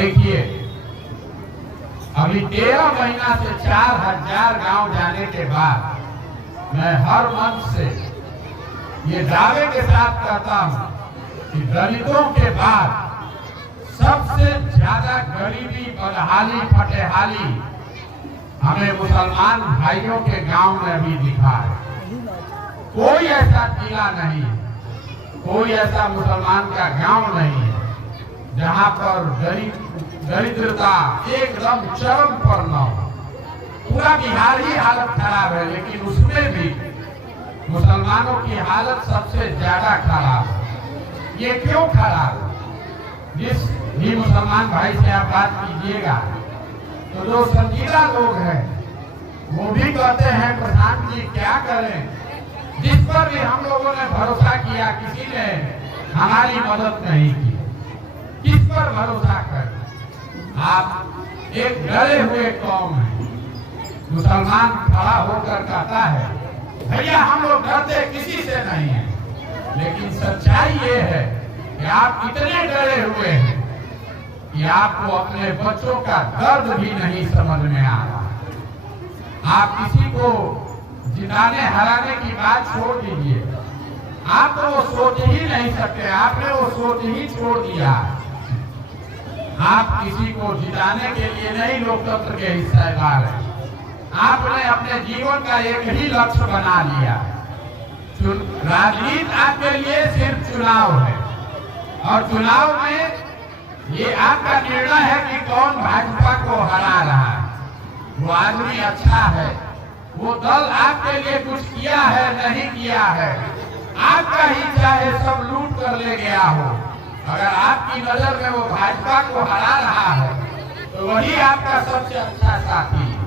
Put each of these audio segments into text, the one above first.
देखिए, अभी 13 महीना से 4000 गांव जाने के बाद मैं हर मंच से ये दावे के साथ कहता हूं कि दलितों के बाद सबसे ज्यादा गरीबी, बदहाली, फटेहाली हमें मुसलमान भाइयों के गांव में अभी दिखा है। कोई ऐसा जिला नहीं, कोई ऐसा मुसलमान का गांव नहीं है जहां पर दरिद्रता एकदम चरम पर न हो। पूरा बिहार ही हालत खराब है, लेकिन उसमें भी मुसलमानों की हालत सबसे ज्यादा खराब है। ये क्यों खराब है? जिस भी मुसलमान भाई से आप बात कीजिएगा तो जो संजीदा लोग हैं वो भी कहते हैं प्रधान जी क्या करें, जिस पर भी हम लोगों ने भरोसा किया किसी ने हमारी मदद नहीं की, किस पर भरोसा कर? आप एक डरे हुए कौम है। मुसलमान खड़ा होकर कहता है भैया हम लोग डरते किसी से नहीं है, लेकिन सच्चाई ये है कि आप इतने डरे हुए हैं कि आपको अपने बच्चों का दर्द भी नहीं समझ में आ रहा। आप किसी को जिताने हराने की बात छोड़ दीजिए, आप तो वो सोच ही नहीं सकते, आपने वो सोच ही छोड़ दिया। आप किसी को जिताने के लिए नहीं लोकतंत्र के हिस्सेदार हैं। आपने अपने जीवन का एक ही लक्ष्य बना लिया। राजनीति आपके लिए सिर्फ चुनाव है, और चुनाव में ये आपका निर्णय है कि कौन भाजपा को हरा रहा है, वो आदमी अच्छा है, वो दल आपके लिए कुछ किया है नहीं किया है, आपका ही चाहे सब लूट कर ले गया हो, अगर आपकी नजर में वो भाजपा को हरा रहा है तो वही आपका सबसे अच्छा साथी है।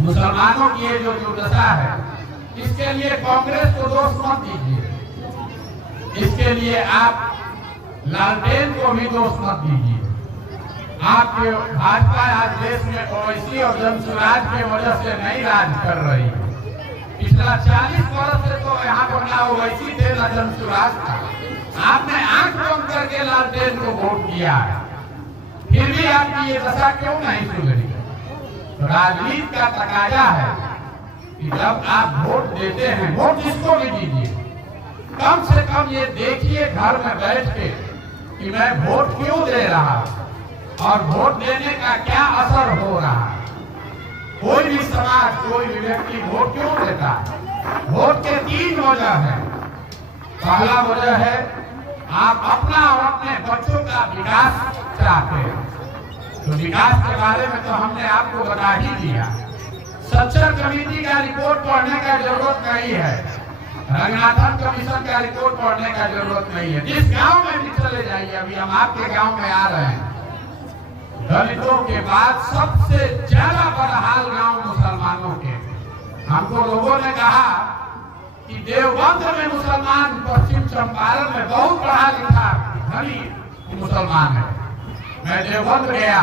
मुसलमानों की ये जो दुर्दशा है, इसके लिए कांग्रेस को दोष मत दीजिए, इसके लिए आप लालटेन को भी दोष मत दीजिए। आपके भाजपा आज देश में ओवैसी और जनसुराज की वजह से नहीं राज कर रही। पिछला 40 वर्ष से तो यहाँ पर ना ओवैसी थे ना जनसुराज था। आपने आंख बंद करके लालटेन को वोट किया है, फिर भी आपकी ये दशा क्यों नहीं सुधरी? तो राजनीति का तकाजा है कि जब आप वोट देते हैं, वोट जिसको भी दीजिए, कम से कम ये देखिए घर में बैठ के कि मैं वोट क्यों दे रहा और वोट देने का क्या असर हो रहा है। कोई भी समाज, कोई भी व्यक्ति वोट क्यों देता है? वोट के 3 वजह है। पहला वजह है आप अपना और अपने बच्चों का विकास चाहते हैं। तो विकास के बारे में तो हमने आपको बता ही दिया। सच्चर कमेटी का रिपोर्ट पढ़ने का जरूरत नहीं है, रंगनाथन कमीशन का रिपोर्ट पढ़ने का जरूरत नहीं है। जिस गांव में भी चले जाइए, अभी हम आपके गांव में आ रहे हैं, दलितों के बाद सबसे ज्यादा बदहाल गांव मुसलमानों के। हमको लोगों ने कहा कि देवबंद में मुसलमान, पश्चिम चंपारण में बहुत पढ़ा लिखा धनी मुसलमान है। मैं देवबंद गया,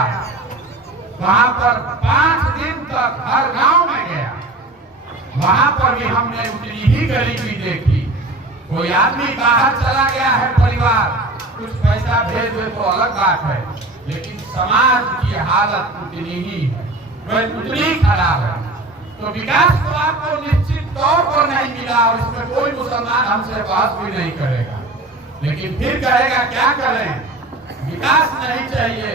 वहां पर 5 दिन तक हर गांव में गया, वहां पर भी हमने उतनी ही गरीबी देखी। कोई आदमी बाहर चला गया है, परिवार कुछ पैसा भेज दे तो अलग बात है, लेकिन समाज की हालत उतनी ही उतनी खराब है। तो विकास तो आपको निश्चित तौर पर नहीं मिला, और इसमें कोई मुसलमान हमसे बात भी नहीं करेगा, लेकिन फिर कहेगा क्या करें, विकास नहीं चाहिए।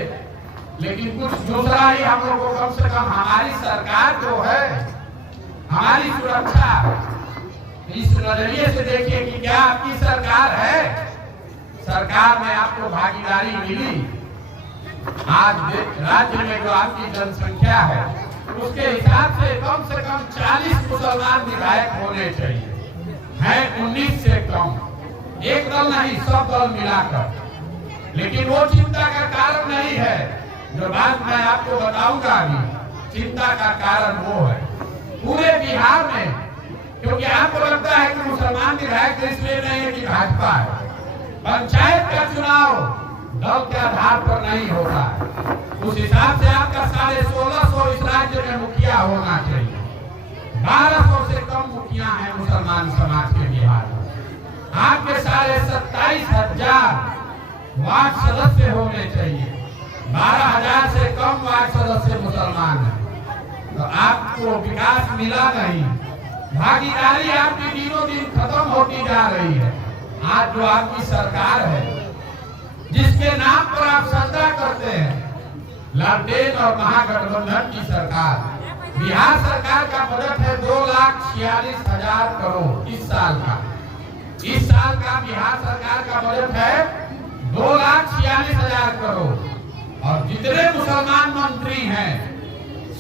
लेकिन कुछ दूसरा ही हम लोग को, कम से कम हमारी सरकार जो है, हमारी सुरक्षा, इस नजरिए से देखिए कि क्या आपकी सरकार है, सरकार में आपको भागीदारी मिली। आज राज्य में जो आपकी जनसंख्या है उसके हिसाब से कम 40 मुसलमान विधायक होने चाहिए, है 19 से कम, एक दल नहीं सब दल मिलाकर। लेकिन वो चिंता का कारण नहीं है, जो बात मैं आपको बताऊंगा अभी, चिंता का कारण वो है पूरे बिहार में, क्योंकि आपको लगता है कि मुसलमान विधायक इसलिए नहीं है कि भाजपा है। पंचायत का चुनाव दल के आधार पर नहीं होता है, उस हिसाब से आपका 1650 इस राज्य में मुखिया होना चाहिए। 1200 से कम मुखिया हैं मुसलमान समाज के बिहार में। आपके 27,500 वार्ड सदस्य होने चाहिए। 12,000 से कम वार्ड सदस्य मुसलमान हैं, तो आपको विकास मिला नहीं। भागीदारी आपकी दिनों दिन खत्म होती जा रही है। आज जो आपकी सरकार है, जिसके नाम पर आप सजदा करते हैं, लालटेन और महागठबंधन की सरकार, बिहार सरकार का बजट है 2,46,000 करोड़ इस साल का। इस साल का बिहार सरकार का बजट है 2,46,000 करोड़ और जितने मुसलमान मंत्री हैं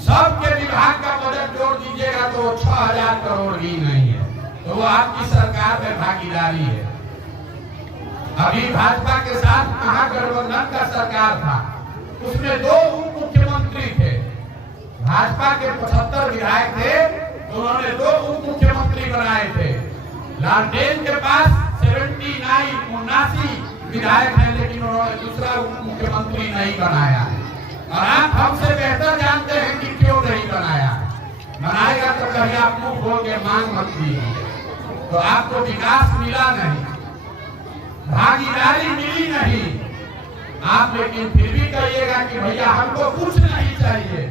सबके विभाग का बजट जोड़ दीजिएगा तो 6,000 करोड़ भी नहीं है। तो वो आपकी सरकार में भागीदारी है। अभी भाजपा के साथ महागठबंधन का सरकार था, उसमें 2 उप मुख्यमंत्री थे। भाजपा के 75 विधायक थे, उन्होंने 2 उप मुख्यमंत्री बनाए थे। लालटेन के पास 79 विधायक हैं, लेकिन उन्होंने दूसरा उप मुख्यमंत्री नहीं बनाया। और आप हमसे बेहतर जानते हैं कि क्यों नहीं बनाया। बनाएगा तो कहीं आप मुंह खोल के मांग मत कीजिए। तो आपको विकास मिला नहीं, भागीदारी मिली नहीं। आप लेकिन फिर भी कहिएगा कि भैया हमको कुछ नहीं चाहिए,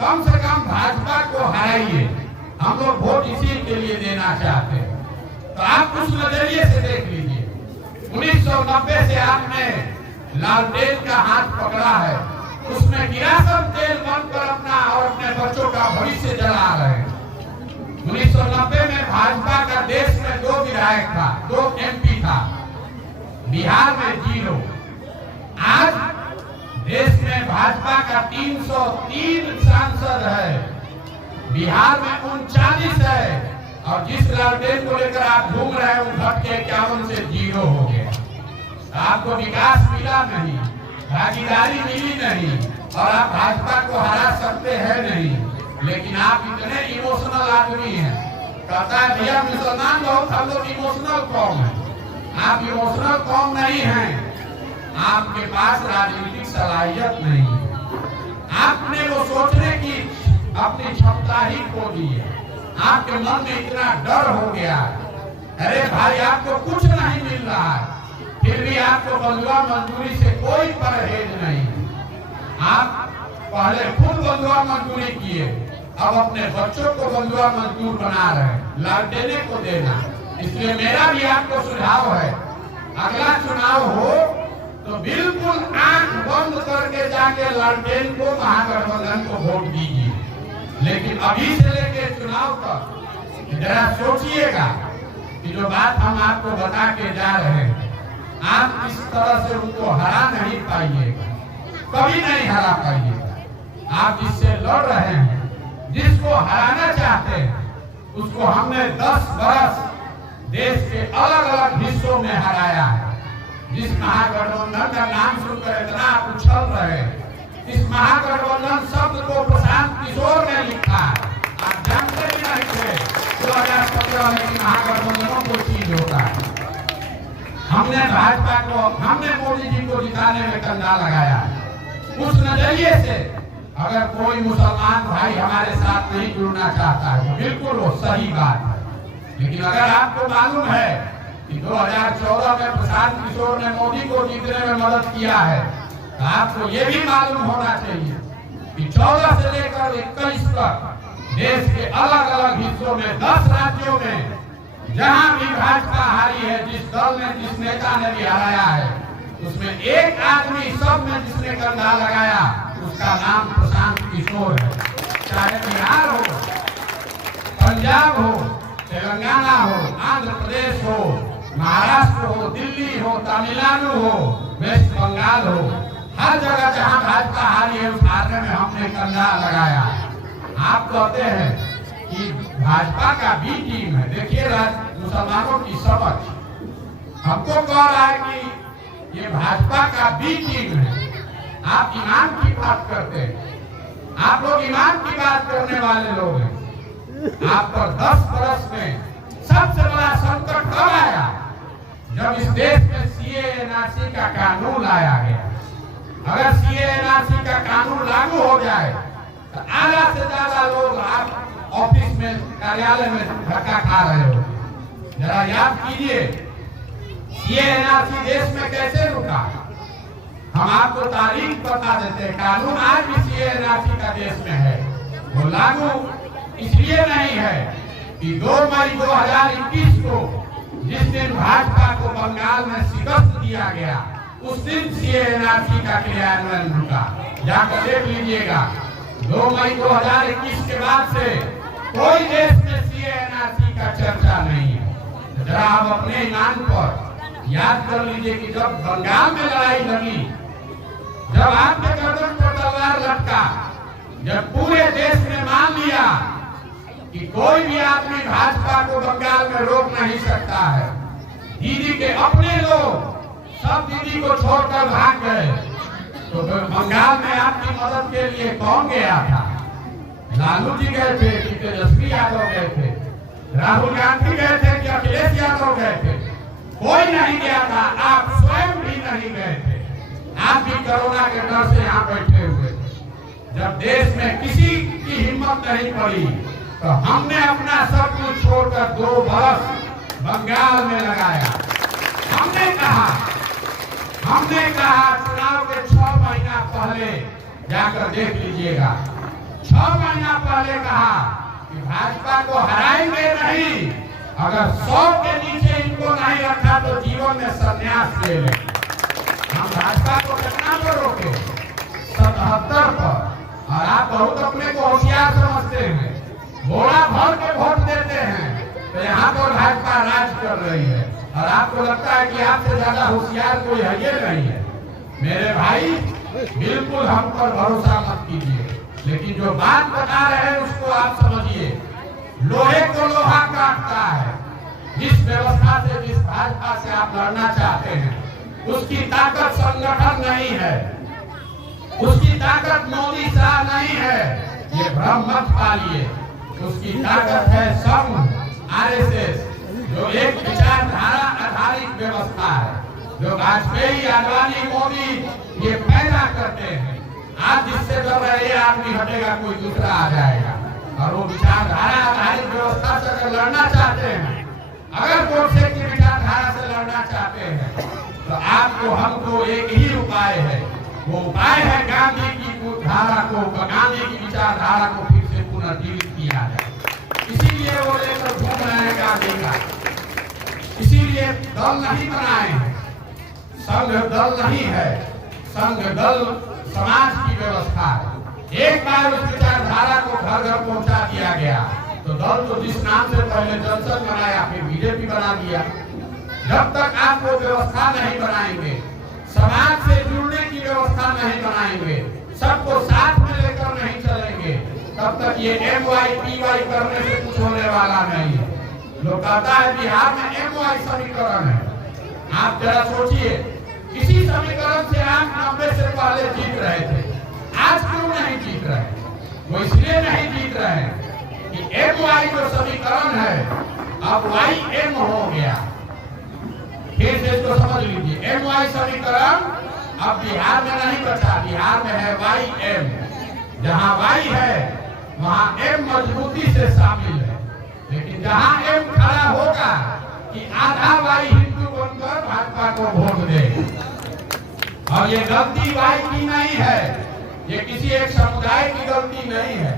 कम से कम भाजपा को हराइए, हम लोग वोट इसी के लिए देना चाहते हैं। तो आप उस नजरिए से देख लीजिए। 1990 से आपने लालटेन का हाथ पकड़ा है, उसमें गिरासन तेल बंद कर अपना और अपने बच्चों का भविष्य जला रहे हैं। 1990 में भाजपा का देश में 2 विधायक था, 2 MP था, बिहार में 0। आज देश में भाजपा का 303 सांसद है, बिहार में 39 है। और जिस लालटेन को लेकर आप घूम रहे हैं, वो घट के 51 से 0 हो गया। आपको विकास मिला नहीं, भागीदारी मिली नहीं और आप भाजपा को हरा सकते हैं नहीं। लेकिन आप इतने इमोशनल आदमी हैं, कहता है भैया मुसलमान बहुत हम लोग इमोशनल कौम है। आप इमोशनल कौम नहीं हैं, आपके पास राजनीतिक सलाहियत नहीं है। आपने वो सोचने की अपनी क्षमता ही खो दी है। आपके मन में इतना डर हो गया, अरे भाई आपको कुछ नहीं मिल रहा है, फिर भी आपको बंधुआ मजदूरी से कोई परहेज नहीं। आप पहले खुद बंधुआ मजदूरी किए, अब अपने बच्चों को बंधुआ मजदूर बना रहे हैं, लालटेने को देना। इसलिए मेरा भी आपको सुझाव है, अगला चुनाव हो तो बिल्कुल आंख बंद करके जाके लालटेन को, महागठबंधन को वोट दीजिए। लेकिन अभी से लेके चुनाव तक जरा सोचिएगा कि जो बात हम आपको बता के जा रहे हैं, आप इस तरह से उनको हरा नहीं पाइएगा, कभी नहीं हरा पाइएगा। आप जिससे लड़ रहे हैं, जिसको हराना चाहते हैं, उसको हमने 10 बरस देश के अलग अलग हिस्सों में हराया है। जिस महागठबंधन का नाम सुनकर इतना आप उछल रहे हैं, इस महागठबंधन शब्द को प्रशांत किशोर ने लिखा है। आप जानते भी नहीं थे 2017 में कि महागठबंधनों को चीज होता है। हमने भाजपा को, हमने मोदी जी को जिताने में कंधा लगाया है। उस नजरिए से अगर कोई मुसलमान भाई हमारे साथ नहीं जुड़ना चाहता है, बिल्कुल वो सही बात है। लेकिन अगर आपको मालूम है कि 2014 में प्रशांत किशोर ने मोदी को जीतने में मदद किया है, तो आपको ये भी मालूम होना चाहिए कि 14 से लेकर 21 तक देश के अलग अलग हिस्सों में 10 राज्यों में जहां भी भाजपा हारी है, जिस दल ने, जिस नेता ने भी हराया है, उसमें एक आदमी सब में जिसने कंधा लगाया, उसका नाम प्रशांत किशोर है। चाहे बिहार हो, पंजाब हो, तेलंगाना हो, आंध्र प्रदेश हो, महाराष्ट्र हो, दिल्ली हो, तमिलनाडु हो, वेस्ट बंगाल हो, हर जगह जहां भाजपा हारी है, उस हारने में हमने कंधा लगाया। आप कहते हैं कि भाजपा का बी टीम है। देखिए मुसलमानों की समझ हमको कह रहा है कि ये भाजपा का बी टीम है। आप ईमान की बात करते हैं, आप लोग ईमान की बात करने वाले लोग हैं। आप पर 10 बरस में सबसे बड़ा संकट कब आया? जब इस देश में CA/NRC का कानून लाया गया। अगर CA/NRC का कानून लागू हो जाए तो आधा से ज्यादा लोग आप ऑफिस में, कार्यालय में धक्का खा रहे हो। जरा याद कीजिए CA/NRC देश में कैसे रुका। हम आपको तारीख बता देते हैं। कानून आज भी सीए/एनआरसी का देश में है, वो लागू इसलिए नहीं है कि 2 मई 2021 को जिस दिन भाजपा को बंगाल में शिकस्त दिया गया, उस दिन सीए/एनआरसी का क्रियान्वयन रुका। जाकर देख लीजिएगा, 2 मई 2021 के बाद से कोई देश में सीए/एनआरसी का चर्चा नहीं है। जरा आप अपने ईमान पर याद कर लीजिए कि जब बंगाल में लड़ाई लगी, जब आपके गर्दन पर तलवार लटका, जब पूरे देश ने मान लिया कि कोई भी आदमी भाजपा को बंगाल में रोक नहीं सकता है, दीदी के अपने लोग सब दीदी को छोड़कर भाग गए, तो बंगाल में आपकी मदद के लिए कौन गया था? लालू जी गए थे कि तेजस्वी यादव गए थे? राहुल गांधी गए थे कि अखिलेश यादव गए थे? कोई नहीं गया था, आप स्वयं भी नहीं गए थे। आप भी कोरोना के डर से यहाँ बैठे हुए थे। जब देश में किसी की हिम्मत नहीं पड़ी, तो हमने अपना सब कुछ छोड़कर 2 बरस बंगाल में लगाया। हमने कहा चुनाव के 6 महीना पहले जाकर देख लीजिएगा, 6 महीना पहले कहा कि भाजपा को हराएंगे नहीं, अगर 100 के नीचे इनको नहीं रखा तो जीवन में संन्यास ले लें। हम भाजपा को कितना पर रोके? 77 पर। और आप बहुत अपने को होशियार समझते हैं, घोड़ा भर के वोट देते हैं, तो यहाँ पर भाजपा राज कर रही है और आपको लगता है कि आपसे ज्यादा होशियार कोई है ये नहीं है। मेरे भाई, बिल्कुल हम पर भरोसा मत कीजिए, लेकिन जो बात बता रहे हैं उसको आप समझिए। लोहे को लोहा काटता है। जिस व्यवस्था से, जिस भाजपा से आप लड़ना चाहते हैं, उसकी ताकत संगठन नहीं है, उसकी ताकत मोदी शाह नहीं है, ये भ्रम मत पालिए। उसकी ताकत है संघ, आरएसएस, जो एक विचारधारा आधारित व्यवस्था है, जो वाजपेयी, आडवाणी, मोदी ये पैदा करते हैं। आज जिससे डर रहे आदमी हटेगा, कोई दूसरा आ जाएगा। और वो विचारधारा आधारित व्यवस्था से अगर लड़ना चाहते हैं, अगर गोडसे की विचारधारा से लड़ना चाहते हैं, तो आपको हमको एक ही उपाय है। वो उपाय है गांधी की धारा को, गांधी की विचारधारा को फिर से पुनर्जीवित किया जाए। इसीलिए वो लेकर घूम रहे हैं गांधी का, इसीलिए दल नहीं बनाए हैं। संघ दल नहीं है, संघ दल समाज की व्यवस्था है। एक बार उस विचारधारा को घर घर पहुंचा दिया गया, तो दल तो जिस नाम से पहले जनसंघ बनाया, फिर बीजेपी बना दिया। जब तक आप वो व्यवस्था नहीं बनाएंगे, समाज से जुड़ने की व्यवस्था नहीं बनाएंगे, सबको साथ में लेकर नहीं चलेंगे, तब तक ये MY PY करने से कुछ होने वाला नहीं है। लोग कहता है बिहार में MY समीकरण है। आप जरा सोचिए, किसी समीकरण से आप 90 से पहले जीत रहे थे, आज क्यों नहीं जीत रहे? वो इसलिए नहीं जीत रहे कि MY जो समीकरण है अब YM हो गया। फिर से इसको समझ लीजिए, MY समीकरण अब बिहार में नहीं बचा, बिहार में है YM। जहाँ Y है वहाँ M मजबूती से शामिल है, लेकिन जहाँ M खड़ा होगा कि आधा Y हिंदू बनकर भाजपा को वोट दे। और ये गलती Y की नहीं है, ये किसी एक समुदाय की गलती नहीं है।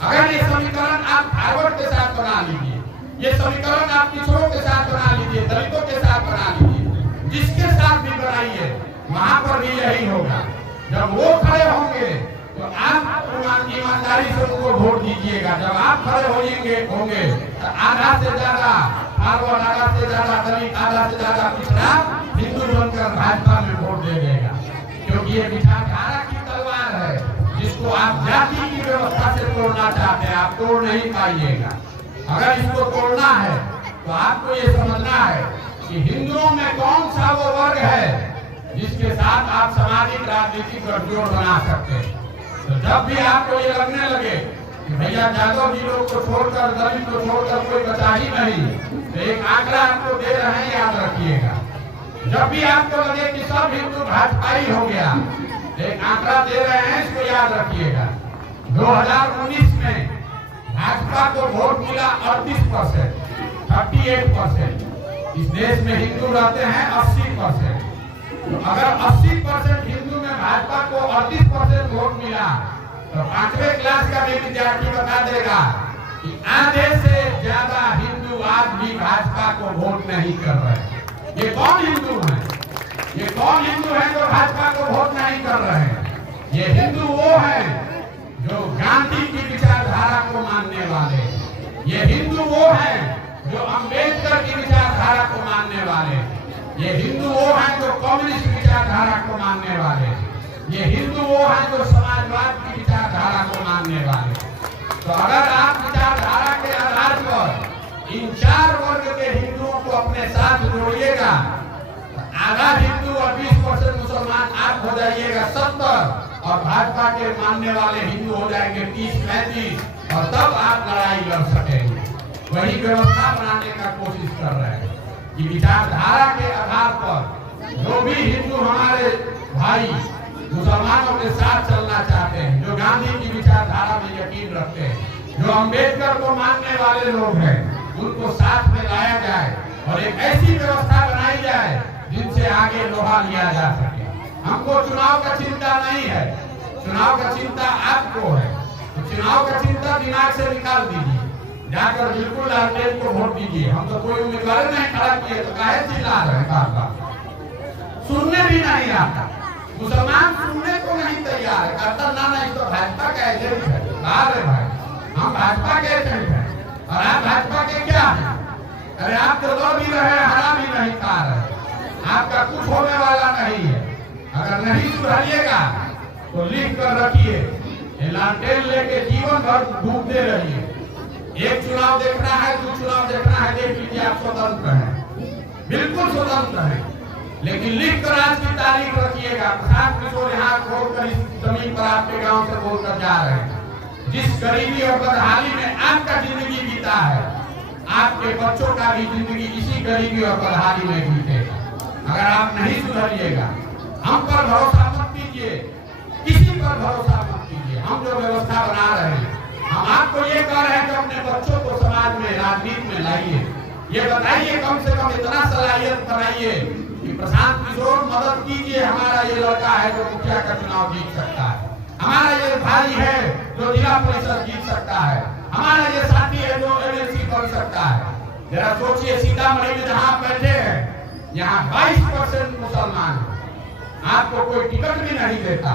अगर ये समीकरण आप फॉरवर्ड के साथ बना लीजिए, ये समीकरण आप पिछड़ों के साथ बना लीजिए, दलितों के साथ बना लीजिए, जिसके साथ भी बनाइए, वहां पर भी यही होगा। जब वो खड़े होंगे तो आप ईमानदारी से उनको वोट दीजिएगा। जब आप खड़े होंगे तो आधा से ज्यादा फॉरवर्ड, आधा से ज्यादा दलित, आधा से ज्यादा पिछड़ा हिंदू बनकर भाजपा में वोट दे देगा। क्योंकि ये विचारधारा की तलवार है, जिसको आप जाति की व्यवस्था से तोड़ना चाहते हैं, आप तोड़ नहीं पाइएगा। अगर इसको तोड़ना है तो आपको ये समझना है कि हिंदुओं में कौन सा वो वर्ग है जिसके साथ आप सामाजिक राजनीतिक गठजोड़ बना सकते हैं। तो जब भी आपको ये लगने लगे कि भैया यादव जी लोग को छोड़कर, दलित को छोड़कर कोई बचा ही नहीं, तो एक आंकड़ा आपको दे रहे हैं, याद रखिएगा। जब भी आपको लगे कि सब हिंदू भाजपाई हो गया, एक आंकड़ा दे रहे हैं, इसको याद रखिएगा। 2019 में भाजपा को वोट मिला 38%, 38%। इस देश में हिंदू रहते हैं 80%। तो अगर 80% हिंदू मिला तो 5वें क्लास का भी विद्यार्थी बता देगा कि आधे से ज्यादा हिंदू आज भी भाजपा को वोट नहीं कर रहे। ये कौन हिंदू है? ये कौन हिंदू है जो भाजपा को वोट नहीं कर रहे हैं? ये हिंदू वो है जो गांधी की विचारधारा को मानने वाले, ये हिंदू वो है जो अंबेडकर की विचारधारा को मानने वाले, ये हिंदू वो है जो कम्युनिस्ट विचारधारा को मानने वाले, ये हिंदू वो है जो समाजवाद की विचारधारा को मानने वाले। तो अगर आप विचारधारा के आधार पर इन 4 वर्ग के हिंदुओं को अपने साथ जोड़िएगा, आधा हिंदू और 20% मुसलमान आप हो जाइएगा 70, और भाजपा के मानने वाले हिंदू हो जाएंगे 30-35, और तब आप लड़ाई लड़ सकेंगे। वही व्यवस्था बनाने का कोशिश कर रहे हैं कि विचारधारा के आधार पर जो भी हिंदू हमारे भाई मुसलमानों के साथ चलना चाहते हैं, जो गांधी की विचारधारा में यकीन रखते हैं, जो अंबेडकर को मानने वाले लोग हैं, उनको साथ में लाया जाए और एक ऐसी व्यवस्था बनाई जाए जिनसे आगे लोहा लिया जा सके। हमको चुनाव का चिंता नहीं है, चुनाव का चिंता आपको है। तो चुनाव का चिंता दिमाग से निकाल दीजिए, जाकर बिल्कुल लालटेन को वोट दीजिए। हम तो कोई उम्मीदवार नहीं खड़ा किए तो काहे चिल्ला रहे हैं? बार-बार सुनने भी नहीं आता, मुसलमान सुनने को नहीं तैयार है, कहता ना नहीं तो भाजपा का एजेंट है। अरे भाई, हम भाजपा के एजेंट हैं और आप भाजपा के क्या है? अरे आप तो दो भी रहे, हरा भी नहीं खा रहे, आपका कुछ होने वाला नहीं है। अगर नहीं सुधरिएगा तो लिख कर रखिए, लालटेन लेके जीवन भर घूमते रहिए। एक चुनाव देखना है, 2 चुनाव देखना है, देख लीजिए, आप स्वतंत्र हैं, बिल्कुल स्वतंत्र हैं, लेकिन लिख कर आज की तारीख रखिएगा। प्रशांत किशोर यहाँ खोलकर इस जमीन पर आपके गांव से बोलकर जा रहे हैं। जिस गरीबी और बदहाली में आपका जिंदगी बीता है, आपके बच्चों का भी जिंदगी इसी गरीबी और बदहाली में बीतेगा। अगर आप नहीं सुधरिएगा, हम पर भरोसा मत कीजिए, किसी पर भरोसा मत कीजिए। हम जो व्यवस्था बना रहे हैं, हम आपको ये कह रहे हैं कि अपने बच्चों को समाज में, राजनीति में लाइए। ये बताइए, कम से कम इतना सलाहियत बनाइए कि प्रशांत किशोर मदद कीजिए। हमारा ये लड़का है जो मुखिया का चुनाव जीत सकता है, हमारा ये भाई है जो जिला परिषद जीत सकता है, हमारा ये साथी है जो एमएलसी बन सकता है। जरा सोचिए, सीतामढ़ी में जहाँ बैठे हैं, यहाँ 22% मुसलमान है, आपको कोई टिकट भी नहीं देता,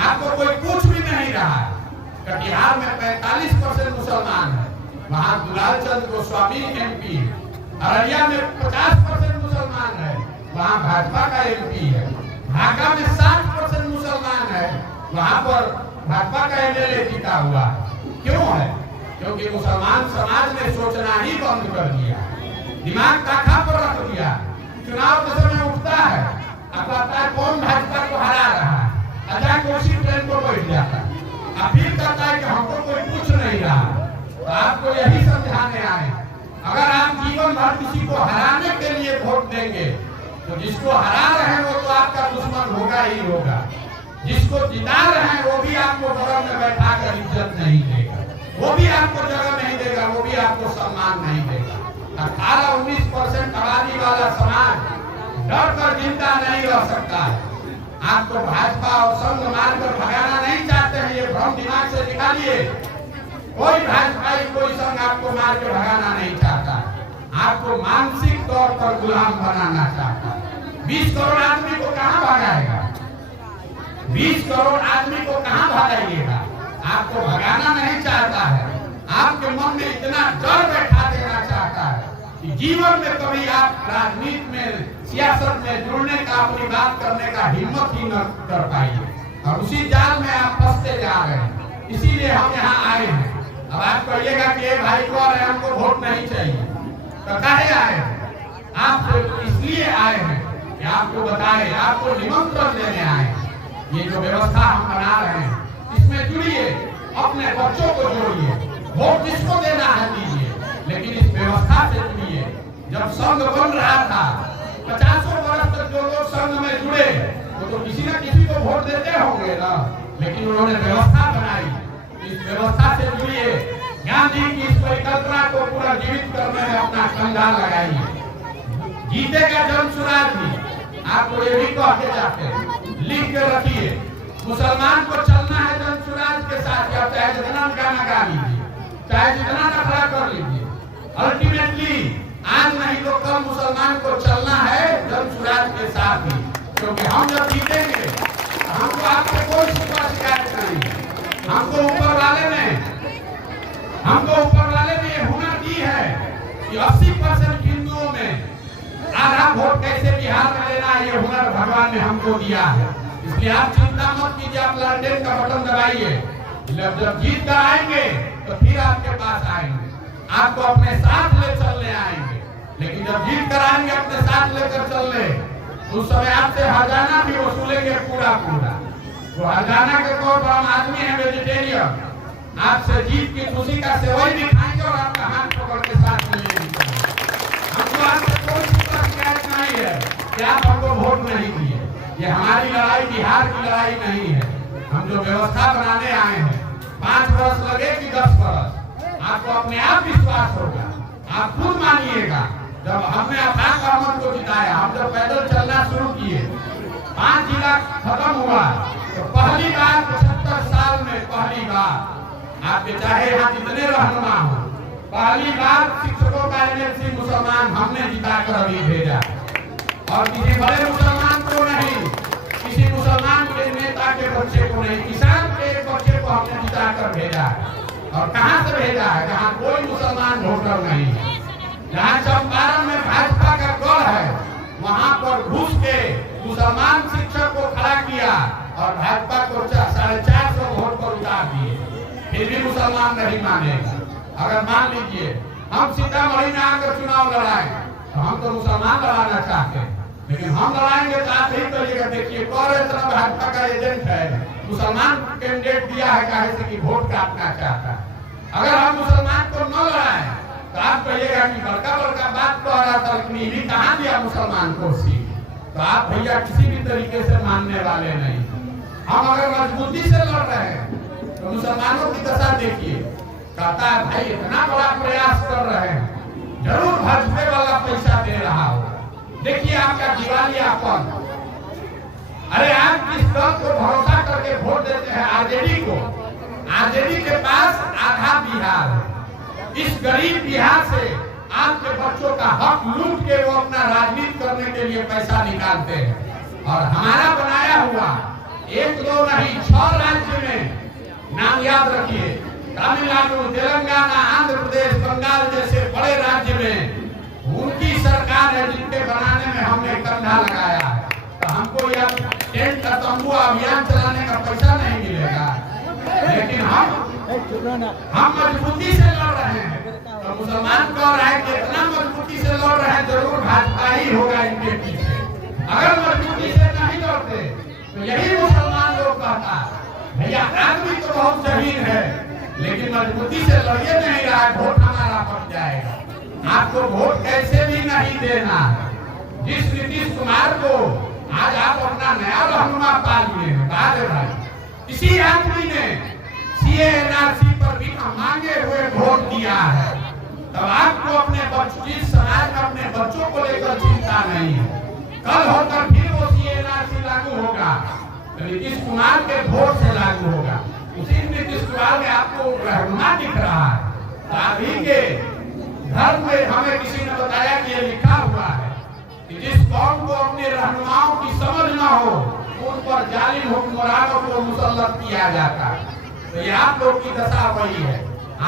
आपको कोई पूछ भी नहीं रहा है। कटिहार में 45% मुसलमान है, वहाँ दुलाल चंद गोस्वामी MP है। अररिया में 50% मुसलमान है, वहाँ भाजपा का MP है। ढाका में 60% मुसलमान है, वहाँ पर भाजपा का MLA जीता हुआ है। क्यों है? क्योंकि मुसलमान समाज ने सोचना ही बंद कर दिया, दिमाग काखा पर रख दिया। चुनाव के समय उठता है, अब कहता है कौन भाजपा को हरा रहा है, अचानक उसी ट्रेन को बैठ जाता है, फिर कहता है कि हमको कोई पूछ नहीं रहा। तो आपको यही समझाने आए, अगर आप जीवन भर किसी को हराने के लिए वोट देंगे तो जिसको हरा रहे हैं वो तो आपका दुश्मन होगा ही होगा, जिसको जिता रहे हैं वो भी आपको बगल में बैठा कर इज्जत नहीं देगा, वो भी आपको जगह नहीं देगा, वो भी आपको सम्मान नहीं देगा। 18-19% आबादी वाला समाज डर कर जिंदा नहीं रह सकता है। आपको भाजपा और संघ मारकर भगाना नहीं चाहते हैं, ये भ्रम दिमाग से निकालिए। कोई भाजपाई, कोई संघ आपको मार के भगाना नहीं चाहता, आपको मानसिक तौर पर गुलाम बनाना चाहता है। 20 करोड़ आदमी को कहां भगाएगा? 20 करोड़ आदमी को कहां भगाइएगा? आपको भगाना नहीं चाहता है, आपके मन में इतना डर बैठा देना चाहता है कि जीवन में कभी आप राजनीति में, सियासत में जुड़ने का, अपनी बात करने का हिम्मत ही न कर पाइए, और उसी जाल में आप फंसते जा रहे हैं। इसीलिए हम यहाँ आए हैं। अब आप कहिएगा कि भाई को आ रहे हैं, हमको वोट नहीं चाहिए, तो काहे आए हैं? आप इसलिए आए हैं कि आपको बताएं, आपको निमंत्रण देने आए हैं। ये जो व्यवस्था हम बना रहे हैं, इसमें जुड़िए, अपने बच्चों को जोड़िए, वोट जिसको देना है दीजिए, लेकिन इस व्यवस्था से जुड़िए। जब संघ बन रहा था, 50 वर्ष तक जो लोग संघ में जुड़े वो तो किसी न किसी को वोट देते होंगे ना, लेकिन उन्होंने व्यवस्था बनाई। इस व्यवस्था से जुड़िए, गांधी की इस परिकल्पना को पूरा जीवित करने में अपना कंधा लगाइए। जीतेगा जन सुराज भी, आपको ये भी कहते जाते हैं, लिख के रखिए। मुसलमान को चलना है जन कि आप चाहे जितना गाना गा लीजिए, चाहे जितना नखरा कर लीजिए, अल्टीमेटली आज नहीं तो कल मुसलमान को चलना है धर्म स्वराज के साथ ही, क्योंकि हम जब जीतेंगे हमको आपसे कोई शिकायत नहीं। हमको ऊपर वाले ने ये हुनर दी है कि 80% हिंदुओं में आधा वोट कैसे बिहार में लेना, ये हुनर भगवान ने हमको दिया है। इसलिए आप चिंता मत कीजिए, आप लालटेन का बटन दबाइए, जब जीत कर आएंगे तो फिर आपके पास आएंगे, आपको अपने साथ ले चलने आएंगे। लेकिन जब जीत कर आएंगे अपने साथ लेकर चलने, उस समय आपसे हरजाना भी वसूलेंगे पूरा। वो हरजाना के तौर पर हम आदमी है वेजिटेरियन, आपसे जीत की खुशी का सेवई भी खाएंगे और आपका हाथ पकड़ के साथ में लेंगे। हमको आपसे कोई शिकायत नहीं है कि आप हमको वोट नहीं दिए। ये हमारी लड़ाई बिहार की लड़ाई नहीं है। हम जो व्यवस्था बनाने आए हैं, 5 वर्ष लगे कि 10 वर्ष, आपको अपने आप विश्वास होगा, आप खुद मानिएगा। जब हमने अफाक अहमद को जिताया, हम जब पैदल चलना शुरू किए, 5 जिला खत्म हुआ, तो पहली बार 75 साल में पहली बार, आपके चाहे यहाँ जितने रहनुमा हो, पहली बार शिक्षकों का एमएलसी मुसलमान हमने जिताकर अभी भेजा। और किसी बड़े मुसलमान को नहीं, किसी मुसलमान के नेता के बच्चे को नहीं, किसान के एक बच्चे को हमने जिताकर भेजा। और कहाँ से भेजा है? जहाँ कोई मुसलमान वोटर नहीं है, जहाँ चंपारण में भाजपा का गढ़ है, वहाँ पर घुस के मुसलमान शिक्षक को खड़ा किया और भाजपा को 450 वोट पर उतार दिए। फिर भी मुसलमान नहीं मानेगा। अगर मान लीजिए हम सीतामढ़ी में आकर चुनाव लड़ाएं, तो हम तो मुसलमान लड़ाना चाहते हैं, लेकिन हम लड़ाएंगे तो आप ही करिएगा। देखिए कांग्रेस भाजपा का एजेंट है, मुसलमान कैंडिडेट दिया है, कहे से कि वोट काटना चाहता है। अगर हम मुसलमान को न लड़ाएं तो आप कहिएगा कि बड़का बात कह रहा था, लेकिन ये कहाँ दिया मुसलमान को सीट। तो आप भैया किसी भी तरीके से मानने वाले नहीं। हम अगर मजबूती से लड़ रहे हैं तो मुसलमानों की दशा देखिए, कहता है भाई इतना बड़ा प्रयास कर रहे हैं, जरूर भाजपा वाला पैसा दे रहा होगा। देखिए आपका दिवालियापन। अरे आप किस दल को भरोसा करके वोट देते हैं? आरजेडी को। आरजेडी के पास आधा बिहार है। इस गरीब बिहार से आपके बच्चों का हक लूट के वो अपना राजनीति करने के लिए पैसा निकालते हैं। और हमारा बनाया हुआ 1 2 नहीं 6 राज्य में, नाम याद रखिए, तमिलनाडु, तेलंगाना, आंध्र प्रदेश, बंगाल जैसे बड़े राज्य में उनकी सरकार है, जिनके बनाने में हमने कंधा लगाया है। तो हमको यह टेंट का तंबू अभियान चलाने का पैसा नहीं मिलेगा, लेकिन हम मजबूती से लड़ रहे हैं। तो मुसलमान कह रहे हैं कि इतना मजबूती से लड़ रहे हैं, जरूर भाजपा ही होगा इनके पीछे। अगर मजबूती से नहीं लड़ते तो यही मुसलमान लोग कहता भैया आदमी तो बहुत जमीन है, लेकिन मजबूती से लड़िए नहीं रहा है, वोट हमारा पड़ जाएगा। आपको वोट कैसे भी नहीं देना। जिस नीतीश कुमार को आज आप अपना नया रहनुमा पाल लिए हैं, भाई इसी आदमी ने CA/NRC पर भी मांगे हुए वोट दिया है। तब आपको अपने जिस समाज में अपने बच्चों को लेकर चिंता नहीं है। कल होकर फिर वो CA/NRC लागू होगा, नीतीश कुमार के वोट से लागू होगा। उसी नीतीश कुमार में आपको रहनुमा दिख रहा है। अभी के धर्म में हमें किसी ने बताया कि ये लिखा हुआ है कि जिस कौम को अपने रहनुमाओं की समझ न हो, उन पर जालिम हुक्मरानों को मुसल्लत किया जाता है। तो ये आप लोग की दशा वही है।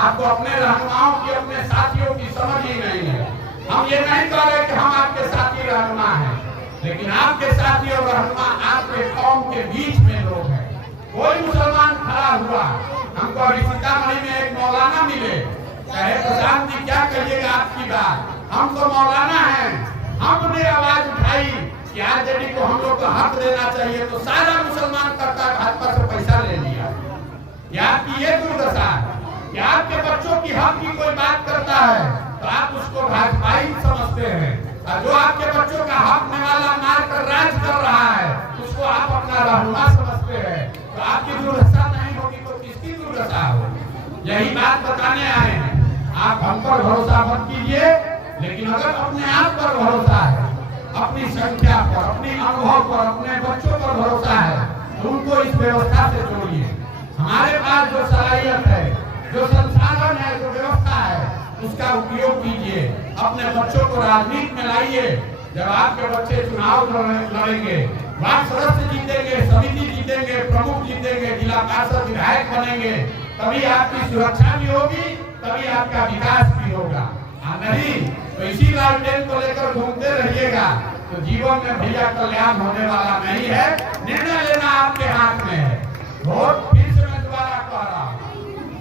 आपको अपने रहनुमाओं की, अपने साथियों की समझ ही नहीं है। हम ये नहीं कह रहे कि हम आपके साथी रहनुमा हैं, लेकिन आपके साथी और रहनुमा आपके कौम के बीच में लोग हैं। कोई मुसलमान खड़ा हुआ, हमको अभी सीतामढ़ी में एक मौलाना मिले, कहे प्रशांत जी क्या कहिएगा आपकी बात, हम तो मौलाना हैं, हमने आवाज उठाई कि आरजेडी को हम लोग को हक देना चाहिए, तो सारा मुसलमान करता भाजपा से पैसा ले लिया। या आपकी ये दुर्दशा है कि आपके बच्चों की हक की कोई बात करता है तो आप उसको भाजपाई समझते हैं, और जो आपके बच्चों का हक निवाला मारकर राज कर रहा है उसको आप अपना रहनुमा समझते हैं। तो आपकी दुर्दशा नहीं होगी तो किसकी दुर्दशा होगी? यही बात बताने आए हैं। आप हम पर भरोसा मत कीजिए, लेकिन अगर अपने आप पर भरोसा है, अपनी संख्या पर, अपने अनुभव पर, अपने बच्चों पर भरोसा है, तो उनको इस व्यवस्था से जोड़िए। हमारे पास जो सलाहियत है, जो संसाधन है, जो व्यवस्था है, उसका उपयोग कीजिए। अपने बच्चों को राजनीति में लाइए। जब आपके बच्चे चुनाव लड़ेंगे, वार्ड सदस्य जीतेंगे, समिति जीतेंगे, प्रमुख जीतेंगे, जिला पार्षद, विधायक बनेंगे, तभी आपकी सुरक्षा भी होगी, तभी आपका विकास भी होगा। नहीं तो इसी लालटेन को लेकर घूमते रहिएगा तो जीवन में भैया कल्याण होने वाला नहीं है। निर्णय लेना आपके हाथ में है। वोट फिर से मैं दोबारा कह रहा हूँ,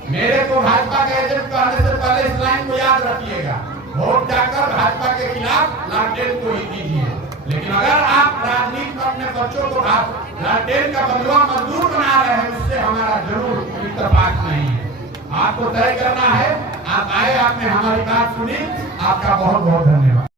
मेरे को भाजपा के एजेंट कहने से पहले इस लाइन को याद रखिएगा। वोट जाकर भाजपा के खिलाफ लालटेन को ही दीजिए। लेकिन अगर आप राजनीति में अपने बच्चों को लालटेन का बंधुआ मजदूर बना रहे हैं, उससे हमारा जरूर इत्तेफाक नहीं है। आपको तय करना है। आप आए, आपने हमारी बात सुनी, आपका बहुत बहुत धन्यवाद।